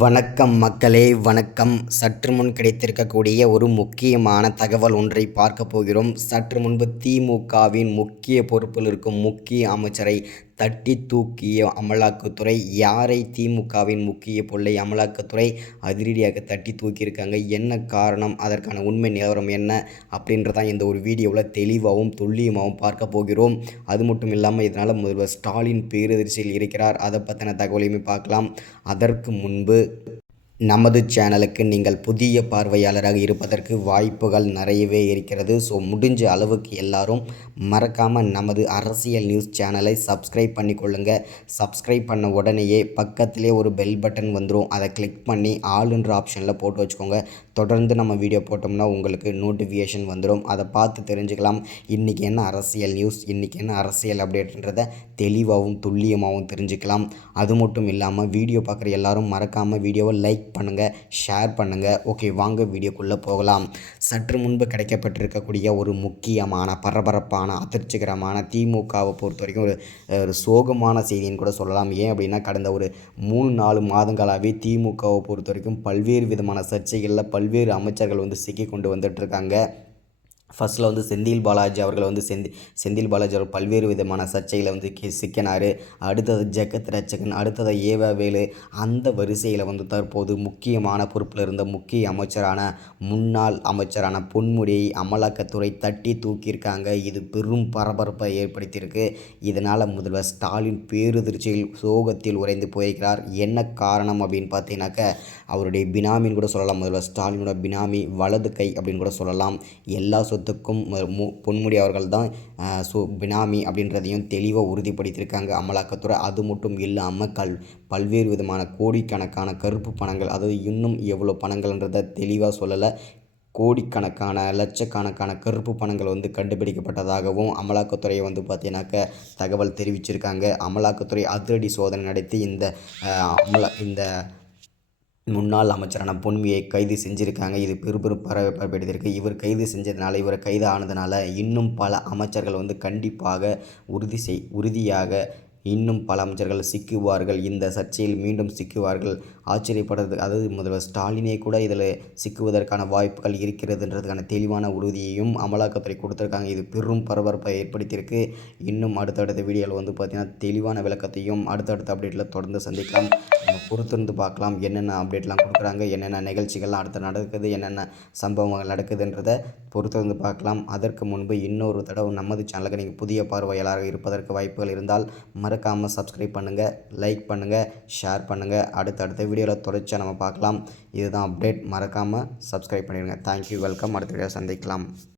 வணக்கம் மக்களே, வணக்கம். சற்று முன் கிடைத்திருக்கக்கூடிய ஒரு முக்கியமான தகவல் ஒன்றை பார்க்க போகிறோம். சற்று முன்பு திமுகவின் முக்கிய பொறுப்பில் இருக்கும் முக்கிய அமைச்சரை தட்டி தூக்கிய அமலாக்கத்துறை. யாரை? திமுகவின் முக்கிய புள்ளை அமலாக்கத்துறை அதிரடியாக தட்டி தூக்கியிருக்காங்க. என்ன காரணம், அதற்கான உண்மை நிலவரம் என்ன அப்படின்றதான் இந்த ஒரு வீடியோவில் தெளிவாகவும் துல்லியமாகவும் பார்க்க போகிறோம். அது மட்டும் இல்லாமல் இதனால் முதல்வர் ஸ்டாலின் பேரதிர்ச்சியில் இருக்கிறார். அதை பற்றின தகவலையுமே பார்க்கலாம். அதற்கு முன்பு நமது சேனலுக்கு நீங்கள் புதிய பார்வையாளராக இருப்பதற்கு வாய்ப்புகள் நிறையவே இருக்கிறது. ஸோ முடிஞ்ச அளவுக்கு எல்லாரும் மறக்காமல் நமது அரசியல் நியூஸ் சேனலை சப்ஸ்கிரைப் பண்ணிக்கொள்ளுங்க. சப்ஸ்கிரைப் பண்ண உடனேயே பக்கத்திலே ஒரு பெல் பட்டன் வந்துடும். அதை கிளிக் பண்ணி ஆளுன்ற ஆப்ஷனில் போட்டு வச்சுக்கோங்க. தொடர்ந்து நம்ம வீடியோ போட்டோம்னா உங்களுக்கு நோட்டிஃபிகேஷன் வந்துடும். அதை பார்த்து தெரிஞ்சுக்கலாம். இன்றைக்கி என்ன அரசியல் நியூஸ், இன்றைக்கி என்ன அரசியல் அப்டேட்ன்றதை தெளிவாகவும் துல்லியமாகவும் தெரிஞ்சுக்கலாம். அது மட்டும் இல்லாமல் வீடியோ பார்க்குற எல்லாரும் மறக்காமல் வீடியோவை லைக் பண்ணுங்கள், ஷேர் பண்ணுங்கள். ஓகே, வாங்க வீடியோக்குள்ளே போகலாம். சற்று முன்பு கிடைக்கப்பட்டிருக்கக்கூடிய ஒரு முக்கியமான பரபரப்பான அதிர்ச்சிகரமான திமுகவை பொறுத்த வரைக்கும் ஒரு சோகமான செய்தின்னு கூட சொல்லலாம். ஏன் அப்படின்னா, கடந்த ஒரு 3-4 மாதங்களாகவே திமுகவை பொறுத்த வரைக்கும் பல்வேறு விதமான சர்ச்சைகளில் பல்வேறு அமைச்சர்கள் சிக்கி கொண்டு வந்துட்டுருக்காங்க. ஃபஸ்ட்டில் செந்தில் பாலாஜி அவர்கள் செந்தில் பாலாஜி அவர் பல்வேறு விதமான சர்ச்சையில் சிக்கினார். அடுத்தது ஜெகத் ரட்சகன், அடுத்தது ஏவா வேலு. அந்த வரிசையில் தற்போது முக்கியமான பொறுப்பில் இருந்த முக்கிய அமைச்சரான முன்னாள் அமைச்சரான பொன்முடியை அமலாக்கத்துறை தட்டி தூக்கியிருக்காங்க. இது பெரும் பரபரப்பை ஏற்படுத்தியிருக்கு. இதனால் முதல்வர் ஸ்டாலின் பேரதிர்ச்சியில் சோகத்தில் உறைந்து போயிருக்கிறார். என்ன காரணம் அப்படின்னு பார்த்தீங்கன்னாக்க, அவருடைய பினாமின்னு கூட சொல்லலாம். முதல்வர் ஸ்டாலினோட பினாமி, வலது கை அப்படின்னு கூட சொல்லலாம். எல்லா சொத்துக்கும் பொன்முடி அவர்கள் தான் பினாமி அப்படின்றதையும் தெளிவாக உறுதிப்படுத்தியிருக்காங்க அமலாக்கத்துறை. அது மட்டும் இல்லாமல் பல்வேறு விதமான கோடிக்கணக்கான கருப்பு பணங்கள், அதாவது இன்னும் எவ்வளோ பணங்கள்ன்றதை தெளிவாக சொல்லலை. கோடிக்கணக்கான லட்சக்கணக்கான கருப்பு பணங்கள் கண்டுபிடிக்கப்பட்டதாகவும் அமலாக்கத்துறையை பார்த்தீங்கன்னாக்க தகவல் தெரிவிச்சிருக்காங்க. அமலாக்கத்துறை அதிரடி சோதனை நடத்தி இந்த முன்னாள் அமைச்சரான பொன்முடியை கைது செஞ்சுருக்காங்க. இது பெரும் பரபரப்பை எடுத்திருக்கு. இவர் கைது செஞ்சதுனால, இவர் கைது ஆனதுனால இன்னும் பல அமைச்சர்கள் கண்டிப்பாக உறுதியாக இன்னும் பல அமைச்சர்கள் சிக்குவார்கள். இந்த சர்ச்சையில் மீண்டும் சிக்குவார்கள். ஆச்சரியப்படுறது, அதாவது முதல்வர் ஸ்டாலினே கூட இதில் சிக்குவதற்கான வாய்ப்புகள் இருக்கிறதுன்றதுக்கான தெளிவான உறுதியையும் அமலாக்கத்துறை கொடுத்துருக்காங்க. இது பெரும் பரபரப்பை ஏற்படுத்தியிருக்கு. இன்னும் அடுத்தடுத்த வீடியோவில் பார்த்திங்கன்னா தெளிவான விளக்கத்தையும் அடுத்தடுத்த அப்டேட்டில் தொடர்ந்து சந்திக்கலாம். நம்ம பொறுத்திருந்து பார்க்கலாம் என்னென்ன அப்டேட்லாம் கொடுக்குறாங்க, என்னென்ன நிகழ்ச்சிகள்லாம் அடுத்து நடக்குது, என்னென்ன சம்பவங்கள் நடக்குதுன்றதை பொறுத்திருந்து பார்க்கலாம். அதற்கு முன்பு இன்னொரு தடவை நமது சேனலுக்கு நீங்கள் புதிய பார்வையாளராக இருப்பதற்கு வாய்ப்புகள் இருந்தால் மறக்காமல் சப்ஸ்கிரைப் பண்ணுங்கள், லைக் பண்ணுங்கள், ஷேர் பண்ணுங்கள். அடுத்தடுத்த வீடியோவில் தொடர்ச்சியாக நம்ம பார்க்கலாம். இதுதான் அப்டேட். மறக்காமல் சப்ஸ்கிரைப் பண்ணிடுங்க. Thank you, welcome. அடுத்த வீடியோ சந்திக்கலாம்.